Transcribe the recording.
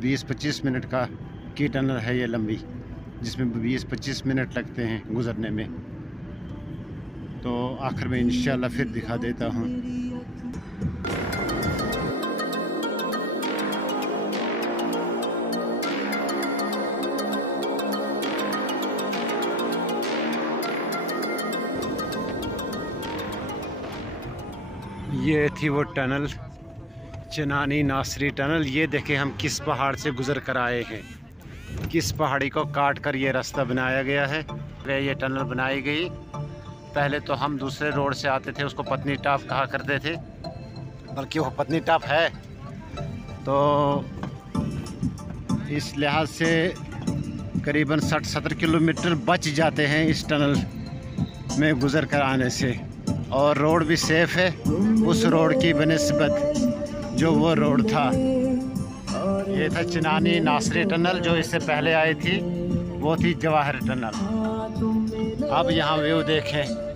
20-25 minute की tunnel है ये लंबी, जिसमें 20-25 मिनट लगते हैं गुज़रने में। तो आखिर में इंशाल्लाह फिर दिखा देता हूँ। ये थी वो टनल, चनानी नासरी टनल। ये देखें हम किस पहाड़ से गुज़र कर आए हैं, किस पहाड़ी को काट कर ये रास्ता बनाया गया है। ये टनल बनाई गई। पहले तो हम दूसरे रोड से आते थे, उसको पत्नी टाप कहा करते थे, बल्कि वो पत्नी टाप है। तो इस लिहाज से करीबन 60-70 किलोमीटर बच जाते हैं इस टनल में गुज़र कर आने से। और रोड भी सेफ़ है उस रोड की बनिस्बत जो वो रोड था। ये था चनानी नासरी टनल। जो इससे पहले आई थी वो थी जवाहर टनल। अब यहाँ व्यू देखें।